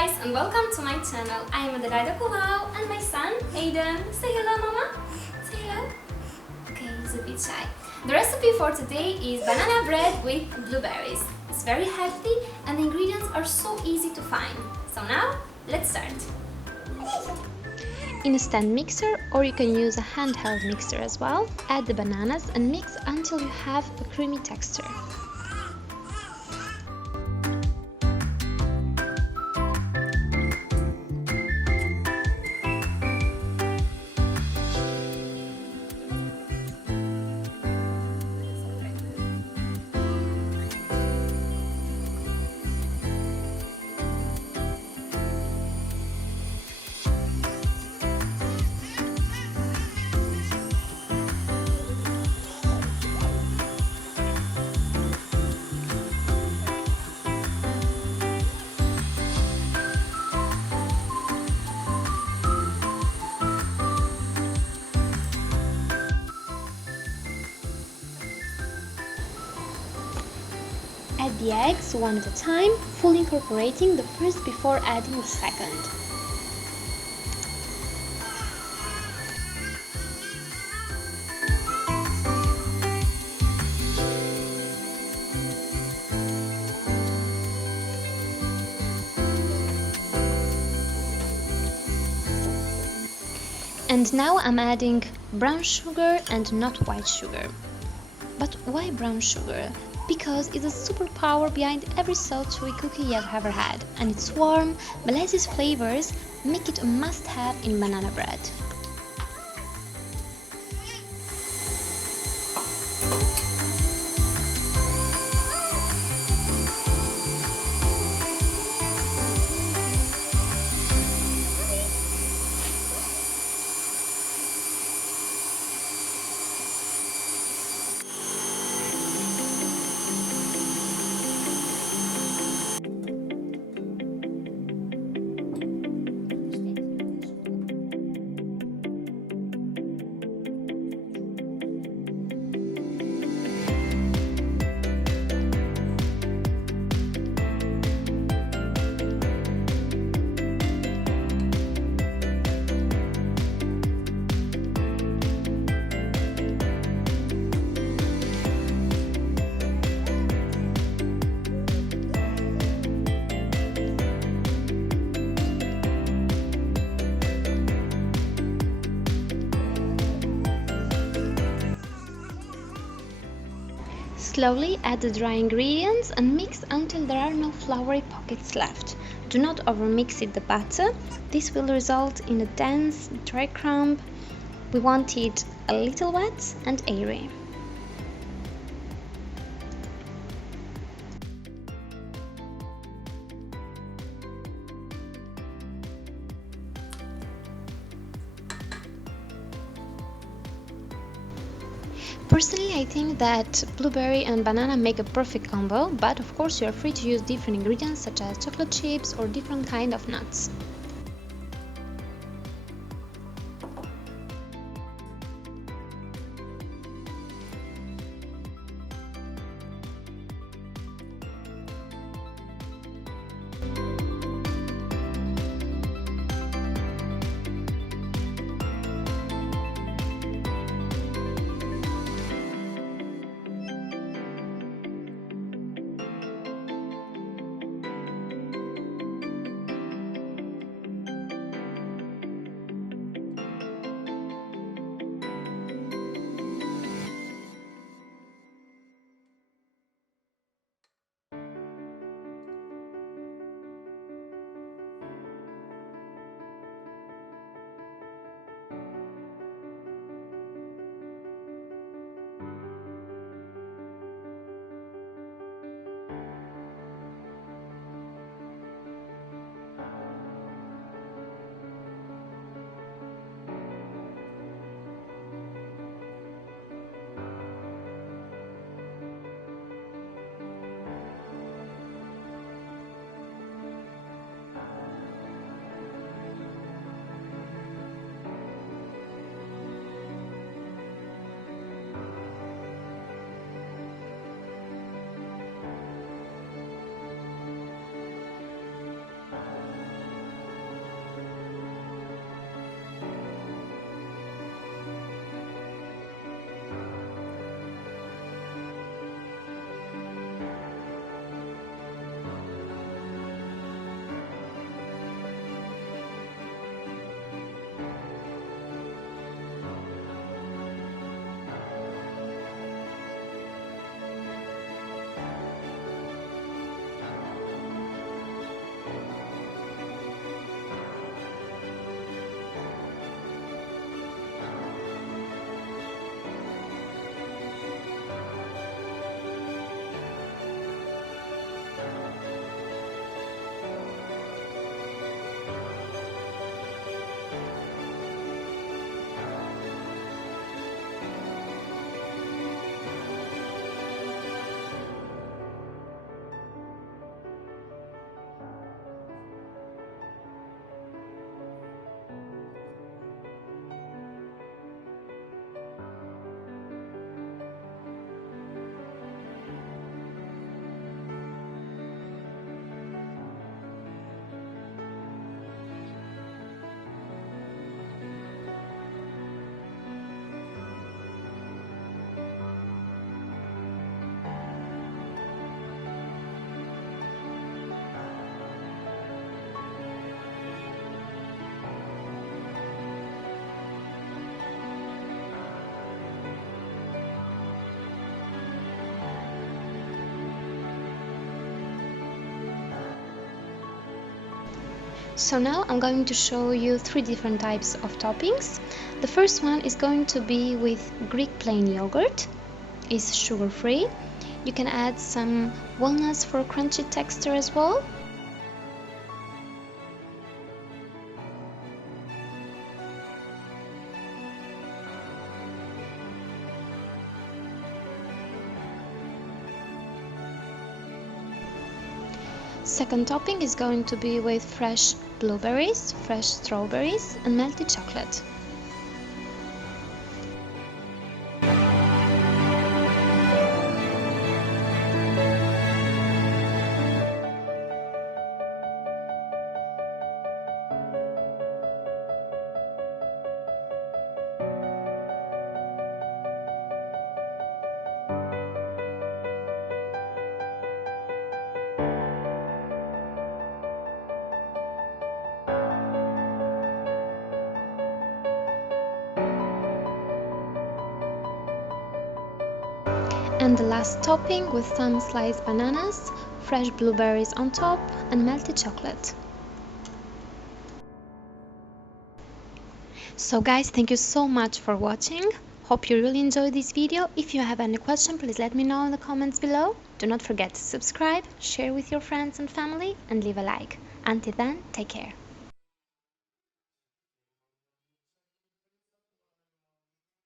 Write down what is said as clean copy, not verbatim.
guys and welcome to my channel. I am Adelaida Colau and my son Aiden. Say hello, mama. Say hello. Okay, he's a bit shy. The recipe for today is banana bread with blueberries. It's very healthy and the ingredients are so easy to find. So now, let's start. In a stand mixer, or you can use a handheld mixer as well, add the bananas and mix until you have a creamy texture. Add the eggs one at a time, fully incorporating the first before adding the second. And now I'm adding brown sugar and not white sugar. But why brown sugar? Because it's a superpower behind every sultry cookie you've ever had, and its warm, molasses flavors make it a must-have in banana bread. Slowly add the dry ingredients and mix until there are no floury pockets left. Do not overmix it the batter. This will result in a dense, dry crumb. We want it a little wet and airy. Personally, I think that blueberry and banana make a perfect combo, but of course you are free to use different ingredients such as chocolate chips or different kind of nuts. So now I'm going to show you 3 different types of toppings. The first one is going to be with Greek plain yogurt. It's sugar-free. You can add some walnuts for a crunchy texture as well. Second topping is going to be with fresh blueberries, fresh strawberries and melted chocolate. And the last topping with some sliced bananas, fresh blueberries on top and melted chocolate. So guys, thank you so much for watching. Hope you really enjoyed this video. If you have any question, please let me know in the comments below. Do not forget to subscribe, share with your friends and family and leave a like. Until then, take care.